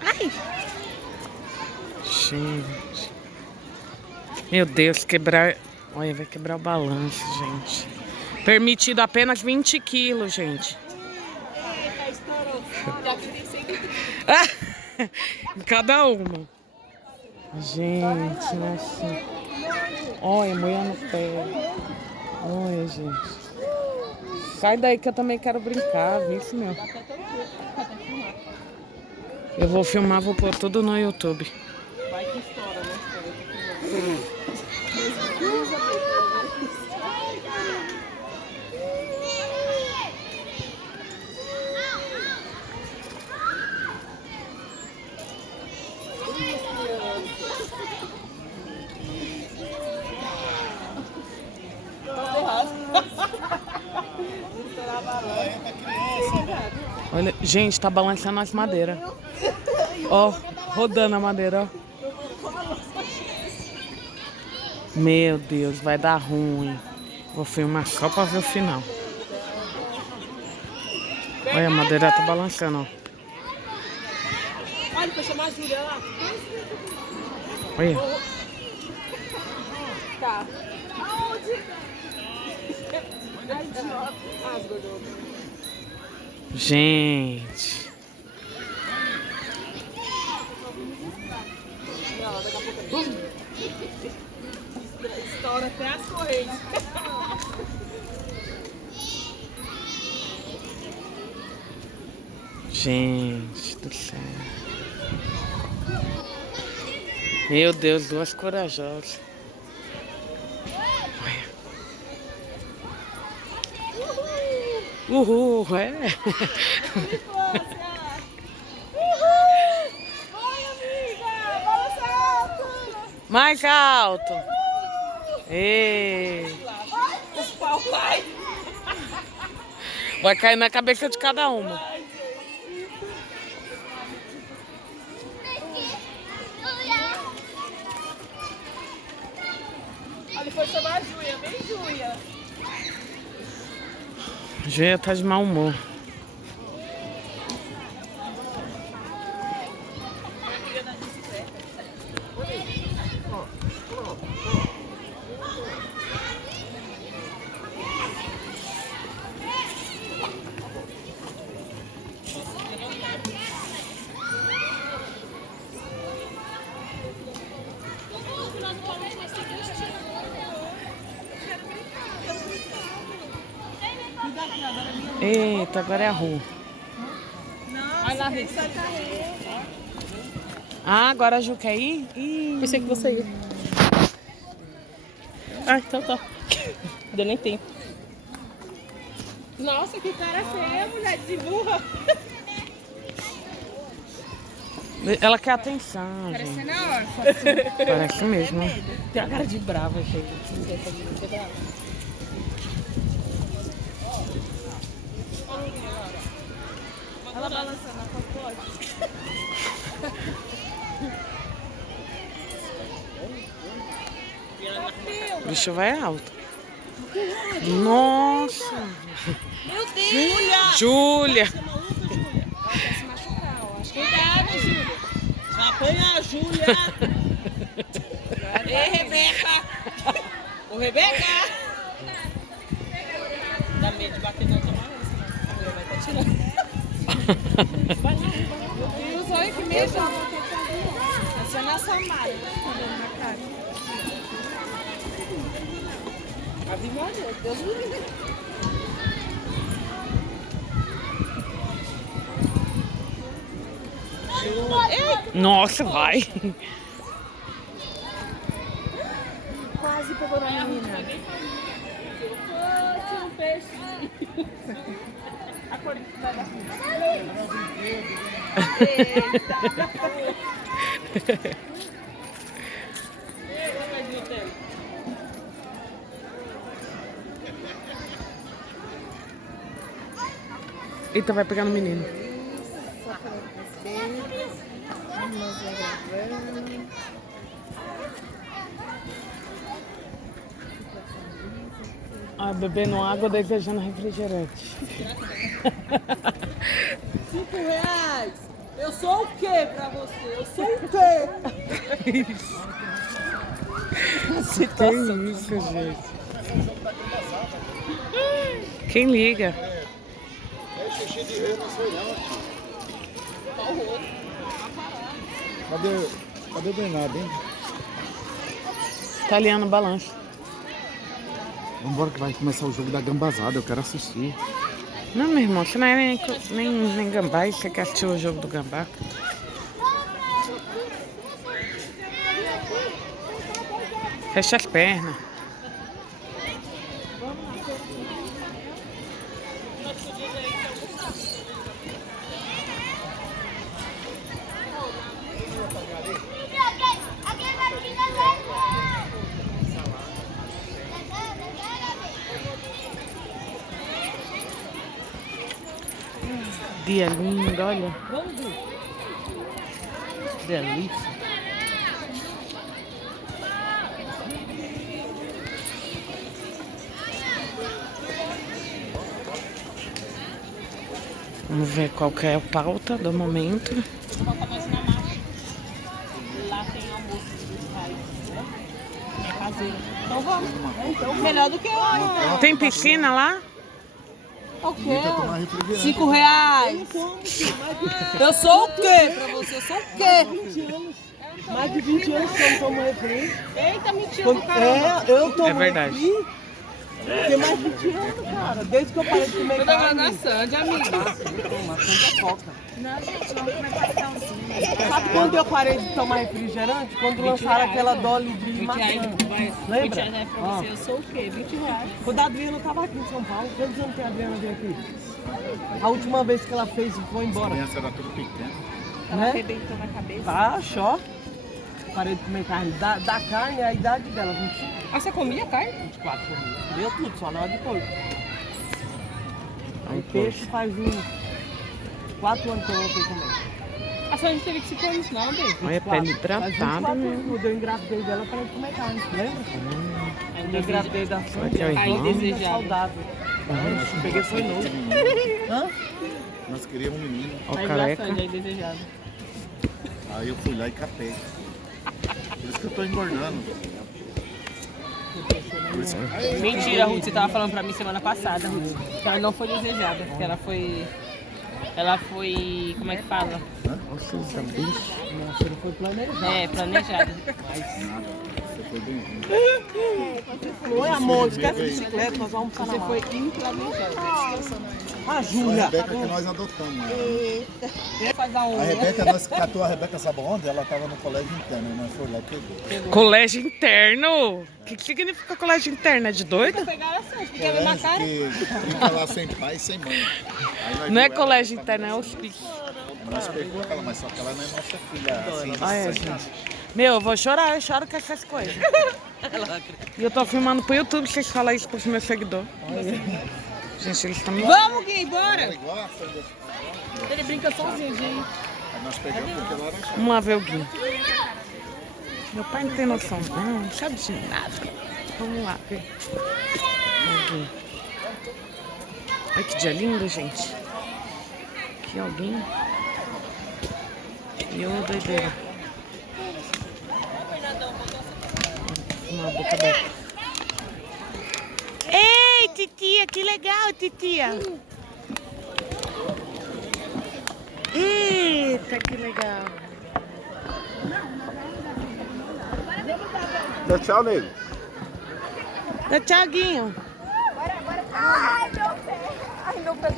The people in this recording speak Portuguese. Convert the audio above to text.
Ai! Gente. Meu Deus, quebrar... Olha, vai quebrar o balanço, gente. Permitido apenas 20 quilos, gente. Eita, estourou. Já queria seguir. Cada uma. Gente, assim. Olha, mulher no pé. Olha, gente. Sai daí que eu também quero brincar, viu isso, meu? Eu vou filmar, vou pôr tudo no YouTube. Vai que estoura, né? Olha, gente, tá balançando as madeiras. Ó, rodando a madeira, ó. Meu Deus, vai dar ruim. Vou filmar só pra ver o final. Olha, a madeira tá balançando, ó. Olha, foi chamar a Júlia lá. Olha. Tá. Aonde? Ai, idiota. Ah, as gorduras. Gente. Não, daqui a pouco. Estoura até as correntes. Gente do céu. Meu Deus, duas corajosas. Uhul, é. Vai, amiga! Balança alto! Mais alto. Ei. Os pau vai! Vai cair na cabeça de cada uma. Ali foi chamar a Júlia, vem Júlia! Júlia tá de mau humor. Eita, agora é a rua. Olha lá, Rita. Ah, agora a Ju quer ir? Ih. Pensei que você ia. Ah, então tá. Deu nem tempo. Nossa, que cara feia, mulher de burra. Ela quer atenção, gente. Parecendo a órfã. Parece mesmo. Tem a cara de brava, gente. Ela balançando a pacote. O bicho vai alto. Nossa. Meu Deus! Júlia. Vai se machucar, eu acho. Cuidado, Júlia. Vai apanhar, Júlia. Ei, Rebeca. Ô, Rebeca. Dá medo de bater na tua mão, senão a mulher vai estar tirando. Vai lá, meu Deus, olha que medo. Essa é a nossa Mara. Na cara. Ave Maria, Deus me livre. Nossa, vai. Quase pegou na menina. Fosse um peixe. A cor que vai dar. Eita, vai pegar no menino. Ah, bebendo água, desejando refrigerante. R$5. Eu sou o quê pra você? Eu sou o quê? Que isso, gente. Quem liga? É xixi de rei, não sei não. Cadê o Bernardo, hein? Tá ali no balanço. Vambora que vai começar o jogo da gambazada, eu quero assistir. Não, meu irmão, você não é nem gambá, você quer assistir o jogo do gambá? Fecha as pernas. Dia lindo, olha. Delícia. Vamos ver qual que é a pauta do momento. Lá tem almoço dos pais, né? É caseiro. Então vamos. Então, melhor do que eu. Tem piscina lá? O quê? Tomar refrigerante. 5 reais. Eu sou o quê pra você? Eu sou o quê? 20 anos. Mais de 20 anos que eu não tomo refri. Eita, mentira do caramba. É, eu tomo É verdade. refri. Tem mais de 20 anos, cara. Desde que eu parei de comer Eu tava carne. na Sandy, amiga. Toma, Sandy é coca. Não, gente, vamos comer pastelzinho. Sabe quando eu parei de tomar refrigerante? Quando lançaram aquela Dolly de 20 maçã. reais, Lembra? 20 reais é pra você, eu sou o quê? 20 reais. Quando a Adriana tava aqui em São Paulo, quantos anos que a Adriana veio aqui? A última vez que ela fez e foi embora. Criança era tudo pequena. Ela Né? arrebentou na cabeça. Tá, ó. Parei de comer carne. Da carne, a idade dela, 25, Ah, você comia carne? 24 comia. Deu tudo, só na hora de porco. Aí peixe faz uns 4 anos que eu voltei a comer. A senhora teve que se pôr nisso, não, bebê. Olha a pele hidratada, Faz 24 né? anos, quando eu engravidei dela, eu parei de comer carne, lembra? Quando eu engravidei da Sandra, Aqui é o Aí irmão. desejado. saudável. Eu peguei foi novo. Hã? Nós queríamos um menino. Ó o Aí careca. engraçado, aí desejado. Aí eu fui lá e catei. Por isso que eu tô engordando. Por isso que... Mentira, Ruth, você tava falando pra mim semana passada, Ruth. Que ela não foi desejada, que ela foi... Ela foi... Como é que fala? Nossa, essa bicha. Nossa, ele foi planejado. É, planejada. Você foi bem. Oi, amor, esquece a bicicleta, nós vamos Você foi implanejada. Ah, A Júlia. Rebeca que nós adotamos. Né? Faz a A unha. Rebeca, nós catou a Rebeca, sabe onde? Ela tava no colégio interno, nós foi lá e pegou. Colégio interno? O que significa colégio interno? É de doido? Pegaram assim, porque ela na cara. Que fica lá sem pai e sem mãe. Aí nós Não é viu ela, colégio ela interno, é tava hospício. Nós pegou ela, mas só que ela não é nossa filha. Assim, Olha, gente. Meu, eu vou chorar, eu choro com essas coisas. E eu tô filmando pro YouTube, vocês falam isso pros meus seguidores. Gente, eles estão me... Vamos, Gui, bora! Igual a Sandra. Ele brinca sozinho, gente. Aí nós pegamos porque ela era chata. Vamos lá ver o Gui. Meu pai não tem noção, não sabe de nada. Vamos lá ver o Gui. Olha que dia lindo, gente. Aqui alguém. E eu, doideira. Uma boca aberta. Ei, titia, que legal, titia. Eita, que legal. Dá tchau, nego. Dá tchau, Guinho. Ai, meu pé. Ai, meu pé.